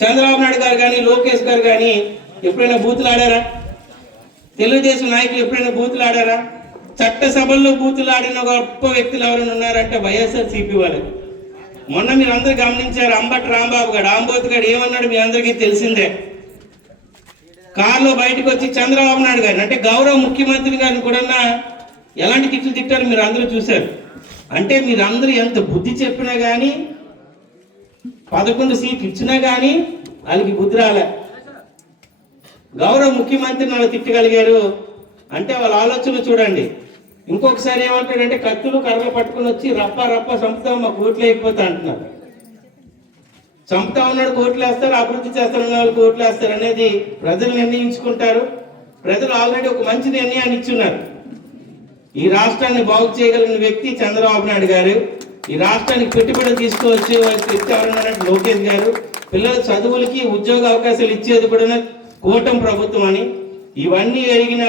చంద్రబాబు నాయుడు గారు కానీ లోకేష్ గారు కానీ ఎప్పుడైనా బూతులు ఆడారా? తెలుగుదేశం నాయకులు ఎప్పుడైనా బూతులు ఆడారా? చట్టసభల్లో బూతులు ఆడిన గొప్ప వ్యక్తులు ఎవరైనా ఉన్నారంటే వైఎస్ఆర్సీపీ వాళ్ళు. మొన్న మీరు అందరూ గమనించారు, అంబటి రాంబాబు గారు ఆంబోత్ గారు ఏమన్నాడు మీ అందరికీ తెలిసిందే. కారులో బయటకు వచ్చి చంద్రబాబు నాయుడు గారిని అంటే గౌరవ ముఖ్యమంత్రి గారిని కూడా ఎలాంటి తిట్లు తిట్టారు మీరు అందరూ చూశారు. అంటే మీరు అందరూ ఎంత బుద్ధి చెప్పినా కానీ 11 సీట్లు ఇచ్చినా కానీ వాళ్ళకి బుద్ధి రాలే. గౌరవ ముఖ్యమంత్రిని వాళ్ళు తిట్టగలిగారు అంటే వాళ్ళ ఆలోచనలు చూడండి. ఇంకొకసారి ఏమంటాడంటే కత్తులు కర్రలు పట్టుకుని వచ్చి రప్ప రప్ప చంపుతాం మాకు ఓట్లు వేయకపోతే అంటున్నారు. చంపుతా ఉన్నాడు కోట్లు వేస్తారు, అభివృద్ధి చేస్తారన్న వాళ్ళు కోట్లు వేస్తారు అనేది ప్రజలు నిర్ణయించుకుంటారు. ప్రజలు ఆల్రెడీ ఒక మంచి నిర్ణయాన్ని ఇచ్చున్నారు. ఈ రాష్ట్రాన్ని బాగు చేయగలిగిన వ్యక్తి చంద్రబాబు నాయుడు గారు. ఈ రాష్ట్రానికి పెట్టుబడులు తీసుకువచ్చే వ్యక్తి ఎవరన్నారంటే లోకేష్ గారు. పిల్లల చదువులకి ఉద్యోగ అవకాశాలు ఇచ్చేది కూడా కూటమి ప్రభుత్వం అని. ఇవన్నీ ఎరిగిన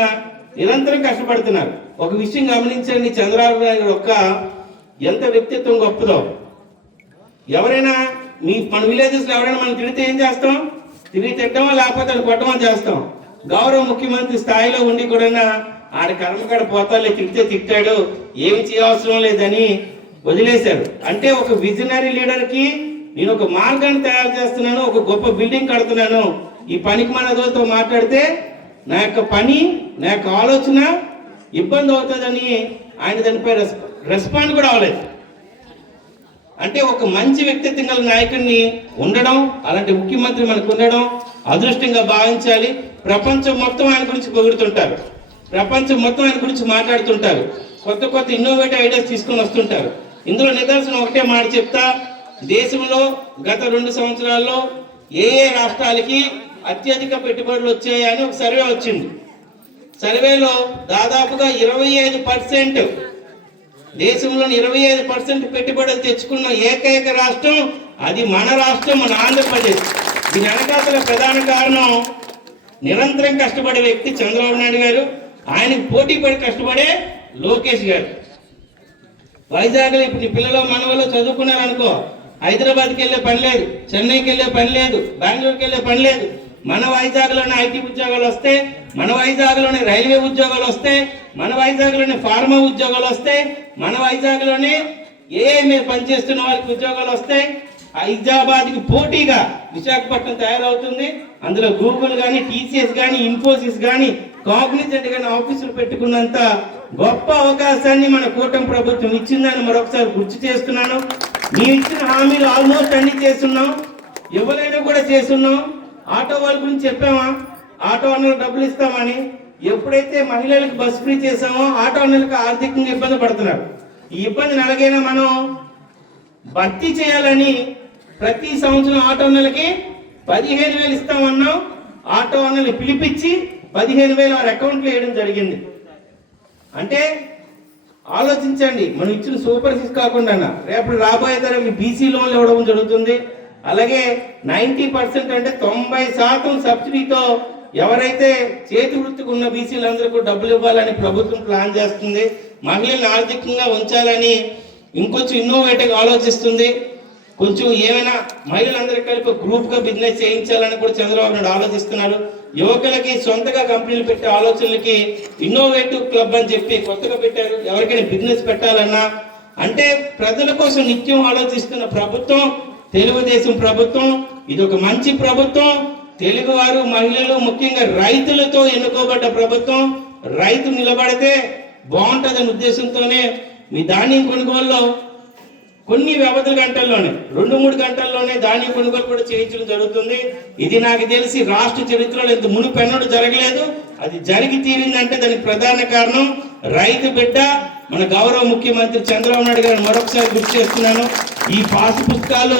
నిరంతరం కష్టపడుతున్నారు. ఒక విషయం గమనించండి, చంద్రబాబు నాయుడు ఒక్క ఎంత వ్యక్తిత్వం గొప్పదో. ఎవరైనా మన విలేజెస్లో ఎవరైనా మనం తిడితే ఏం చేస్తాం? తిరిగి తిట్టమో లేకపోతే అది కొట్టమో చేస్తాం. గౌరవ ముఖ్యమంత్రి స్థాయిలో ఉండి కూడా ఆడ కర్మకాడ పోతాలే, తిడితే తిట్టాడు, ఏమి చేయవసరం లేదని వదిలేశారు. అంటే ఒక విజనరీ లీడర్కి నేను ఒక మార్గాన్ని తయారు చేస్తున్నాను, ఒక గొప్ప బిల్డింగ్ కడుతున్నాను, ఈ పనికి మనతో మాట్లాడితే నా యొక్క పని నా యొక్క ఆలోచన ఇబ్బంది అవుతుందని ఆయన దానిపై రెస్పాండ్ కూడా అవ్వలేదు. అంటే ఒక మంచి వ్యక్తిత్వం గల నాయకుడిని ఉండడం, అలాంటి ముఖ్యమంత్రి మనకు ఉండడం అదృష్టంగా భావించాలి. ప్రపంచం మొత్తం ఆయన గురించి పొగుడుతుంటారు, ప్రపంచం మొత్తం ఆయన గురించి మాట్లాడుతుంటారు, కొత్త కొత్త ఇన్నోవేటివ్ ఐడియాస్ తీసుకొని వస్తుంటారు. ఇందులో నిదర్శనం ఒకటే మాట చెప్తా. దేశంలో గత 2 సంవత్సరాల్లో ఏ రాష్ట్రాలకి అత్యధిక పెట్టుబడులు వచ్చాయని ఒక సర్వే వచ్చింది. సర్వేలో దాదాపుగా 25% దేశంలోని 25% పెట్టుబడులు తెచ్చుకున్న ఏకైక రాష్ట్రం అది మన రాష్ట్రం, మన ఆంధ్రప్రదేశ్. దీని వెనకాతల ప్రధాన కారణం నిరంతరం కష్టపడే వ్యక్తి చంద్రబాబు నాయుడు గారు, ఆయనకు పోటీ పడి కష్టపడే లోకేష్ గారు. వైజాగ్లో ఇప్పుడు నీ పిల్లలు మనవలో చదువుకున్నారనుకో, హైదరాబాద్కి వెళ్ళే పని లేదు, చెన్నైకి వెళ్ళే పని లేదు, బెంగళూరుకి వెళ్ళే పని లేదు. మన వైజాగ్లోనే ఐటీ ఉద్యోగాలు వస్తాయి, మన వైజాగ్లోనే రైల్వే ఉద్యోగాలు వస్తాయి, మన వైజాగ్లోనే ఫార్మా ఉద్యోగాలు వస్తాయి, మన వైజాగ్లోనే మీరు పనిచేస్తున్న వారికి ఉద్యోగాలు వస్తాయి. హైదరాబాద్కి పోటీగా విశాఖపట్నం తయారవుతుంది. అందులో గూగుల్ కానీ, టీసీఎస్ కానీ, ఇన్ఫోసిస్ కానీ, కాగ్నిజెంట్ కానీ ఆఫీసులు పెట్టుకున్నంత గొప్ప అవకాశాన్ని మన కూటమి ప్రభుత్వం ఇచ్చిందని మరొకసారి గుర్తు చేస్తున్నాను. మేము ఇచ్చిన హామీలు ఆల్మోస్ట్ అన్ని చేస్తున్నాం, ఎవరైనా కూడా చేస్తున్నాం. ఆటో వాళ్ళ గురించి చెప్పామా? ఆటో అన్నలకు డబ్బులు ఇస్తామని. ఎప్పుడైతే మహిళలకు బస్ ఫ్రీ చేసామో ఆటో అన్నలకు ఆర్థికంగా ఇబ్బంది పడుతున్నారు. ఈ ఇబ్బందిని ఎలాగైనా మనం భర్తీ చేయాలని ప్రతి సంవత్సరం ఆటో అన్నలకి 15,000 ఇస్తామన్నాం. ఆటో అన్నలు పిలిపించి 15,000 వారి అకౌంట్లో వేయడం జరిగింది. అంటే ఆలోచించండి, మనం ఇచ్చిన సూపర్ సిక్స్ కాకుండా రేపు రాబోయే తరం బీసీ లోన్లు ఇవ్వడం జరుగుతుంది. అలాగే 90% అంటే 90% సబ్సిడీతో ఎవరైతే చేతి వృత్తికి ఉన్న బీసీలందరికీ డబ్బులు ఇవ్వాలని ప్రభుత్వం ప్లాన్ చేస్తుంది. మహిళలను ఆర్థికంగా ఉంచాలని ఇంకొంచెం ఇన్నోవేటివ్గా ఆలోచిస్తుంది. కొంచెం ఏమైనా మహిళలందరికీ కలిపి గ్రూప్గా బిజినెస్ చేయించాలని కూడా చంద్రబాబు నాయుడు ఆలోచిస్తున్నారు. యువకులకి సొంతగా కంపెనీలు పెట్టే ఆలోచనలకి ఇన్నోవేటివ్ క్లబ్ అని చెప్పి కొత్తగా పెట్టారు. ఎవరికైనా బిజినెస్ పెట్టాలన్నా అంటే ప్రజల కోసం నిత్యం ఆలోచిస్తున్న ప్రభుత్వం తెలుగుదేశం ప్రభుత్వం. ఇది ఒక మంచి ప్రభుత్వం. తెలుగువారు, మహిళలు, ముఖ్యంగా రైతులతో ఎన్నుకోబడ్డ ప్రభుత్వం. రైతు నిలబడితే బాగుంటుందనే ఉద్దేశంతోనే మీ ధాన్యం కొనుగోలులో కొన్ని వ్యవధి గంటల్లోనే 2-3 గంటల్లోనే ధాన్యం కొనుగోలు కూడా చేయించడం జరుగుతుంది. ఇది నాకు తెలిసి రాష్ట్ర చరిత్రలో ఇంత మునుపెన్నడూ జరగలేదు. అది జరిగి తీరిందంటే దానికి ప్రధాన కారణం రైతు బిడ్డ మన గౌరవ ముఖ్యమంత్రి చంద్రబాబు నాయుడు గారిని మరొకసారి గుర్తు చేస్తున్నాను. ఈ పాసు పుస్తకాలు